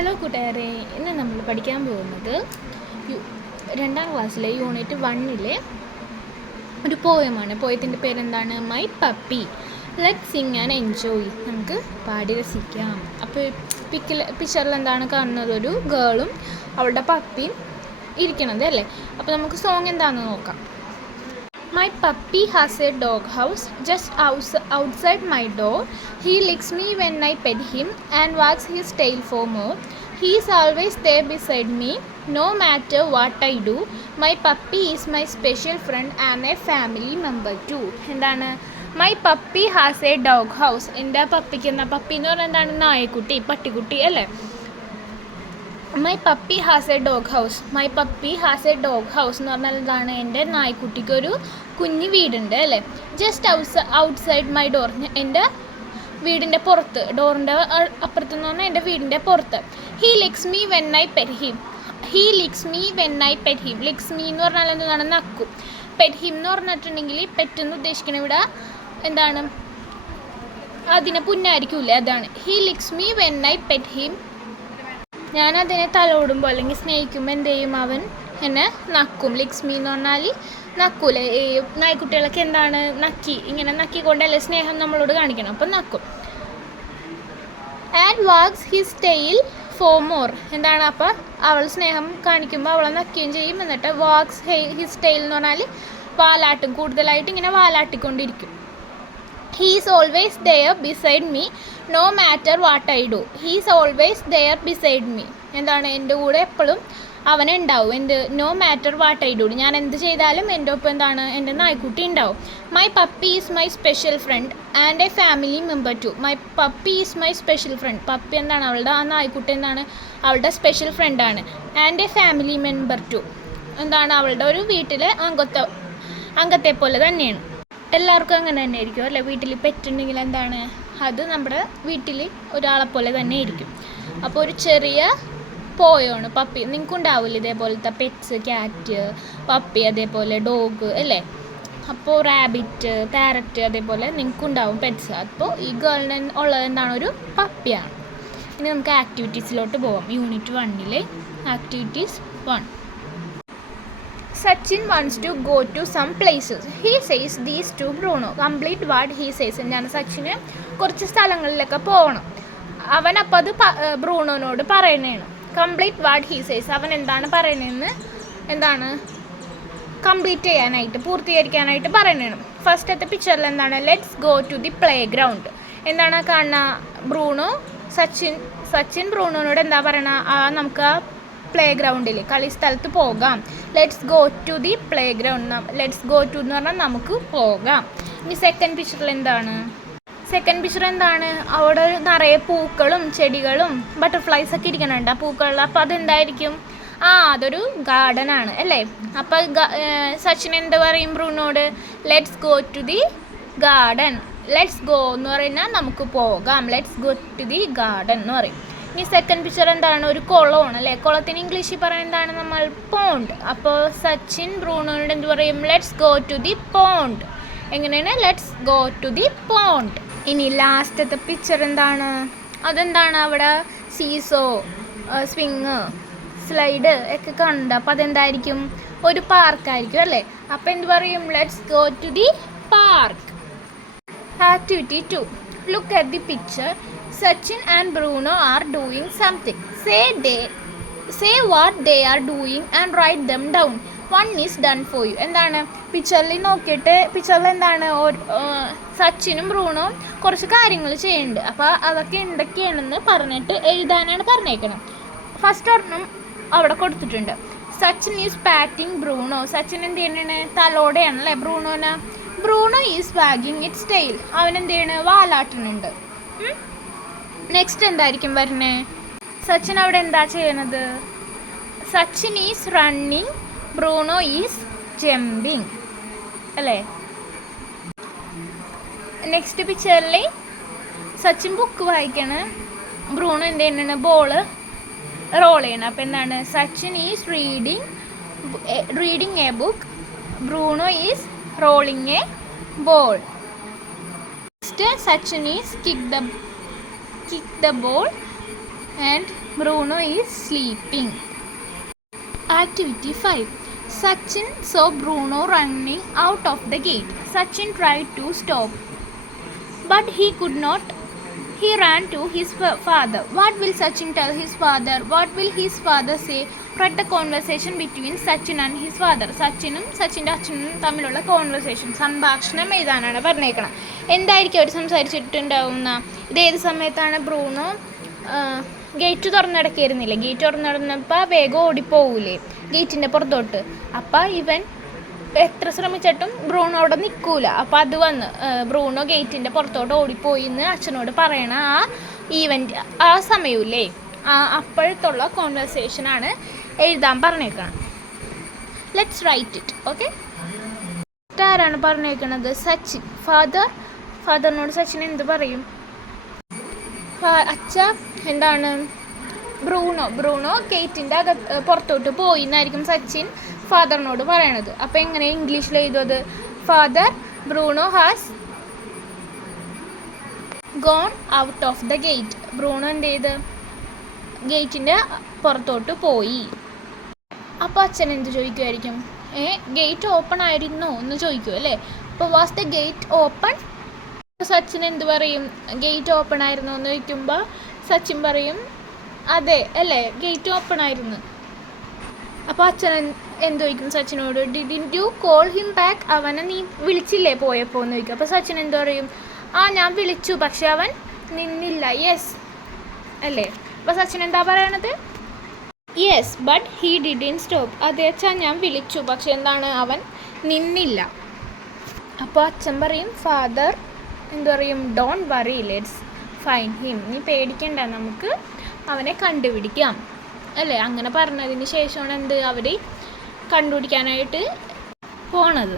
Hello കൂട്ടുകാരെ, ഇന്ന് നമ്മൾ പഠിക്കാൻ പോകുന്നത് 2ാം ക്ലാസ്സിലെ യൂണിറ്റ് 1-ലെ ഒരു പോയമാണ്. പോയത്തിൻ്റെ പേരെന്താണ്? My puppy. Let sing and enjoy. നമുക്ക് പാടി രസിക്കാം. അപ്പോൾ പിക്ചറിൽ എന്താണ് കാണുന്നത്? ഒരു ഗേളും അവളുടെ പപ്പിയും ഇരിക്കണത് അല്ലേ. അപ്പോൾ നമുക്ക് സോങ് എന്താണെന്ന് നോക്കാം. My puppy has a dog house just outside my door. He licks me when I pet him and wags his tail for more. He is always there beside me, no matter what I do. My puppy is my special friend and a family member too. എന്താണ്? My puppy has a dog house. എൻ്റെ പപ്പിക്ക് എന്താ? Puppy എന്ന് പറഞ്ഞാൽ എന്താണ്? നായക്കുട്ടി, പട്ടിക്കുട്ടി അല്ലേ. My puppy has A dog house. My puppy has A dog house എന്ന് പറഞ്ഞാൽ എന്താണ്? എൻ്റെ നായ്ക്കുട്ടിക്കൊരു കുഞ്ഞു വീടുണ്ട് അല്ലേ. Just outside my door. എൻ്റെ വീടിൻ്റെ പുറത്ത്, ഡോറിൻ്റെ അപ്പുറത്തെന്ന് പറഞ്ഞാൽ എൻ്റെ വീടിൻ്റെ പുറത്ത്. He licks me when I pet him. He licks me when I pet him. Licks me എന്ന് പറഞ്ഞാൽ എന്താണ്? നക്കും. പെറ്റ് ഹിം എന്ന് പറഞ്ഞിട്ടുണ്ടെങ്കിൽ പെറ്റെന്ന് ഉദ്ദേശിക്കണം ഇവിടെ എന്താണ്? അതിനെ പുന്നായിരിക്കൂലേ, അതാണ്. He licks me when I pet him. ഞാനതിനെ തലോടുമ്പോൾ അല്ലെങ്കിൽ സ്നേഹിക്കുമ്പോൾ എന്ത് ചെയ്യും? അവൻ എന്നെ നക്കും. ലിക്സ് മീ എന്ന് പറഞ്ഞാൽ നക്കൂലേ. ഈ നായ്ക്കുട്ടികളൊക്കെ എന്താണ്? ഇങ്ങനെ നക്കിക്കൊണ്ടല്ലേ സ്നേഹം നമ്മളോട് കാണിക്കണം. അപ്പം നക്കും. And wags his tail for more. എന്താണ്? അപ്പോൾ അവൾ സ്നേഹം കാണിക്കുമ്പോൾ അവളെ നക്കുകയും ചെയ്യും. എന്നിട്ട് വാഗ്സ് ഹിസ് ടെയിൽ എന്ന് പറഞ്ഞാൽ വാലാട്ടും. കൂടുതലായിട്ട് ഇങ്ങനെ വാലാട്ടിക്കൊണ്ടിരിക്കും. He is always there beside me, no matter what I do. He is always there beside me. എന്താണ്? എൻ്റെ കൂടെ എപ്പോഴും അവനുണ്ടാവും. എന്ത്? No matter what I do. ഞാൻ എന്ത് ചെയ്താലും എൻ്റെ ഒപ്പം എന്താണ്? എൻ്റെ നായ്ക്കുട്ടി ഉണ്ടാവും. My puppy is my special friend and a family member too. My puppy is my special friend. Puppy എന്താണ്? അവളുടെ ആ നായ്ക്കുട്ടി എന്താണ്? അവളുടെ സ്പെഷ്യൽ ഫ്രണ്ടാണ്. And a family member too. എന്താണ്? അവളുടെ ഒരു വീട്ടിലെ അംഗത്തെ പോലെ തന്നെയാണ്. എല്ലാവർക്കും അങ്ങനെ തന്നെ ആയിരിക്കും അല്ലേ. വീട്ടിൽ പെറ്റുണ്ടെങ്കിൽ എന്താണ്? അത് നമ്മുടെ വീട്ടിൽ ഒരാളെപ്പോലെ തന്നെ ആയിരിക്കും. അപ്പോൾ ഒരു ചെറിയ പോയാണ് പപ്പി. നിങ്ങൾക്കുണ്ടാവില്ല ഇതേപോലത്തെ പെറ്റ്സ്? ക്യാറ്റ്, പപ്പി, അതേപോലെ ഡോഗ് അല്ലേ. അപ്പോൾ റാബിറ്റ്, പാരറ്റ്, അതേപോലെ നിങ്ങൾക്കുണ്ടാവും പെറ്റ്സ്. അപ്പോൾ ഈ ഗേളിന് ഉള്ളത് എന്താണ്? ഒരു പപ്പിയാണ്. ഇനി നമുക്ക് ആക്ടിവിറ്റീസിലോട്ട് പോകാം. യൂണിറ്റ് 1-ലെ activities 1. Sachin wants to go to some places. He says these to Bruno. Complete what he says. എന്താണ്? സച്ചിന് കുറച്ച് സ്ഥലങ്ങളിലൊക്കെ പോകണം. അവൻ അപ്പോൾ അത് ബ്രൂണോനോട് പറയുന്നതാണ്. Complete what he says. അവൻ എന്താണ് പറയുന്നതെന്ന് എന്താണ്? കംപ്ലീറ്റ് ചെയ്യാനായിട്ട്, പൂർത്തീകരിക്കാനായിട്ട് പറയുന്നതാണ്. ഫസ്റ്റത്തെ പിക്ചറിൽ എന്താണ്? Let's go to the playground. എന്താണ് കാണുക? സച്ചിൻ ബ്രൂണോനോട് എന്താ പറയണ? നമുക്ക് ആ പ്ലേ ഗ്രൗണ്ടിൽ, കളിസ്ഥലത്ത് പോകാം. Let's go to the playground. Let's go to എന്ന് പറഞ്ഞാൽ നമുക്ക് പോകാം. ഇനി സെക്കൻഡ് പിക്ചറിൽ എന്താണ്? സെക്കൻഡ് പിക്ചർ എന്താണ്? അവിടെ നിറയെ പൂക്കളും ചെടികളും ബട്ടർഫ്ലൈസ് ഒക്കെ ഇരിക്കണുണ്ട് ആ പൂക്കളിൽ. അപ്പോൾ അതെന്തായിരിക്കും? അതൊരു ഗാർഡൻ ആണ് അല്ലേ. അപ്പോൾ സച്ചിൻ എന്ത് പറയും ബ്രൂണോട്? Let's go to the garden. Let's go എന്ന് പറഞ്ഞാൽ നമുക്ക് പോകാം. Let's go to the garden എന്ന് പറയും. ഇനി സെക്കൻഡ് പിക്ചർ എന്താണ്? ഒരു കുളമാണ് അല്ലേ. കുളത്തിന് ഇംഗ്ലീഷിൽ പറയുന്നത് എന്താണ്? നമ്മൾ പോണ്ട്. അപ്പോൾ സച്ചിൻ ബ്രൂണോട് എന്ത് പറയും? Let's go to the pond. എങ്ങനെയാണ്? Let's go to the pond. ഇനി ലാസ്റ്റത്തെ പിക്ചർ എന്താണ്? അതെന്താണ്? അവിടെ സീസോ, സ്വിങ്, സ്ലൈഡ് ഒക്കെ കണ്ട്. അപ്പോൾ അതെന്തായിരിക്കും? ഒരു പാർക്കായിരിക്കും അല്ലേ. അപ്പോൾ എന്ത് പറയും? Let's go to the park. Activity 2. Look at the picture. Sachin and Bruno are doing something. Say what they are doing and write them down. One is done for you. എന്താണ്? പിക്ചറിൽ നോക്കിയിട്ട് പിക്ചറിൽ എന്താണ്? സച്ചിനും ബ്രൂണോയും കുറച്ച് കാര്യങ്ങൾ ചെയ്യുന്നുണ്ട്. അപ്പോൾ അതൊക്കെ എന്തൊക്കെയാണെന്ന് പറഞ്ഞിട്ട് എഴുതാനാണ് പറഞ്ഞേക്കണം. ഫസ്റ്റ് ഒരെണ്ണം അവിടെ കൊടുത്തിട്ടുണ്ട്. Sachin is patting Bruno. Sachin എന്ത് ചെയ്യണേ? തലോടെയാണ് അല്ലേ ബ്രൂണോനെ. Bruno is wagging its tail. അവൻ എന്ത് ചെയ്യണേ? വാലാട്ടുന്നുണ്ട്. നെക്സ്റ്റ് എന്തായിരിക്കും വരുന്നത്? സച്ചിൻ അവിടെ എന്താ ചെയ്യണത്? Sachin is running, Bruno is jumping അല്ലേ. നെക്സ്റ്റ് പിക്ചറിൽ സച്ചിൻ ബുക്ക് വായിക്കണം, ബ്രൂണോ എന്ത് ചെയ്യണ? ബോള് റോൾ ചെയ്യണം. അപ്പോൾ എന്താണ്? Sachin is reading A book, Bruno is rolling A ball. Next Sachin is kick the ball and Bruno is sleeping. Activity 5. Sachin saw Bruno running out of the gate. Sachin tried to stop, but he could not. He ran to his father. What will Sachin tell his father? What will his father say? Write the conversation between Sachin and his father. സച്ചിനും സച്ചിൻ്റെ അച്ഛനും തമ്മിലുള്ള conversation, സംഭാഷണം എഴുതാനാണ് പറഞ്ഞേക്കണം. എന്തായിരിക്കും അവർ സംസാരിച്ചിട്ടുണ്ടാവുന്ന? ഇതേത് സമയത്താണ്? Bruno gate തുറന്നടക്കിയിരുന്നില്ലേ? ഗേറ്റ് തുറന്നിടന്നപ്പോൾ വേഗം ഓടിപ്പോകൂലേ ഗേറ്റിൻ്റെ പുറത്തോട്ട്. അപ്പം ഇവൻ എത്ര ശ്രമിച്ചിട്ടും ബ്രൂണോ അവിടെ നിൽക്കൂല. അപ്പം അത് വന്ന് ബ്രൂണോ ഗേറ്റിൻ്റെ പുറത്തോട്ട് ഓടിപ്പോയി എന്ന് അച്ഛനോട് പറയണ ആ ഈവൻറ്റ്, ആ സമയമില്ലേ, അപ്പോഴത്തുള്ള കോൺവെർസേഷനാണ് എഴുതാൻ പറഞ്ഞേക്കണം. Let's right it. ഓക്കെ, ആരാണ് പറഞ്ഞേക്കണത്? സച്ചിൻ. ഫാദറിനോട് സച്ചിൻ എന്ത് പറയും? അച്ഛ എന്താണ്? ബ്രൂണോ ഗേറ്റിൻ്റെ പുറത്തോട്ട് പോയി എന്നായിരിക്കും സച്ചിൻ ഫാദറിനോട് പറയണത്. അപ്പം എങ്ങനെ ഇംഗ്ലീഷിൽ എഴുതുന്നത്? Father, Bruno has gone out of the gate. Bruno എന്ത് ചെയ്ത്? ഗേറ്റിൻ്റെ പുറത്തോട്ട് പോയി. അപ്പോൾ അച്ഛൻ എന്ത് ചോദിക്കുമായിരിക്കും? ഗേറ്റ് ഓപ്പൺ ആയിരുന്നോ എന്ന് ചോദിക്കും അല്ലേ? അപ്പോൾ was the gate open? Sachin എന്ത് പറയും? ഗേറ്റ് ഓപ്പൺ ആയിരുന്നോ എന്ന് ചോദിക്കുമ്പോൾ സച്ചിൻ പറയും അതെ അല്ലേ, ഗേറ്റ് ഓപ്പൺ ആയിരുന്നു. അപ്പോൾ അച്ഛൻ എന്ത് ചോദിക്കും സച്ചിനോട്? Didn't you call him back? അവനെ നീ വിളിച്ചില്ലേ പോയപ്പോൾ എന്ന് ചോദിക്കും. അപ്പോൾ സച്ചിൻ എന്ത് പറയും? ഞാൻ വിളിച്ചു, പക്ഷെ അവൻ നിന്നില്ല. യെസ് അല്ലേ? അപ്പോൾ സച്ചിൻ എന്താ പറയണത്? Yes but he didn't stop. അതെ അച്ഛാ, ഞാൻ വിളിച്ചു, പക്ഷെ എന്താണ്, അവൻ നിന്നില്ല. അപ്പോൾ അച്ഛൻ പറയും, ഫാദർ എന്ത് പറയും? Don't worry, let's find him. നീ പേടിക്കണ്ട, നമുക്ക് അവനെ കണ്ടുപിടിക്കാം അല്ലേ? അങ്ങനെ പറഞ്ഞതിന് ശേഷമാണ് എന്ത് അവർ കണ്ടുപിടിക്കാനായിട്ട് പോണത്.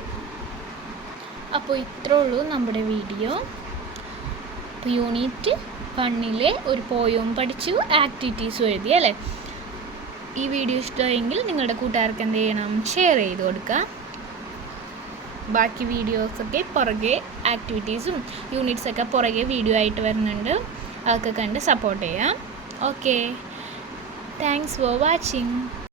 അപ്പോൾ ഇത്രേ ഉള്ളൂ നമ്മുടെ വീഡിയോ. അപ്പോൾ യൂണിറ്റ് 1 ഒരു പോയവും പഠിച്ചു, ആക്ടിവിറ്റീസും എഴുതി അല്ലേ? ഈ വീഡിയോ ഇഷ്ടമായെങ്കിൽ നിങ്ങളുടെ കൂട്ടുകാർക്ക് എന്ത് ചെയ്യണം? ഷെയർ ചെയ്ത് കൊടുക്കുക. ബാക്കി വീഡിയോസൊക്കെ പുറകെ, ആക്ടിവിറ്റീസും യൂണിറ്റ്സൊക്കെ പുറകെ വീഡിയോ ആയിട്ട് വരുന്നുണ്ട്. അതൊക്കെ കണ്ട് സപ്പോർട്ട് ചെയ്യാം. Okay, thanks for watching.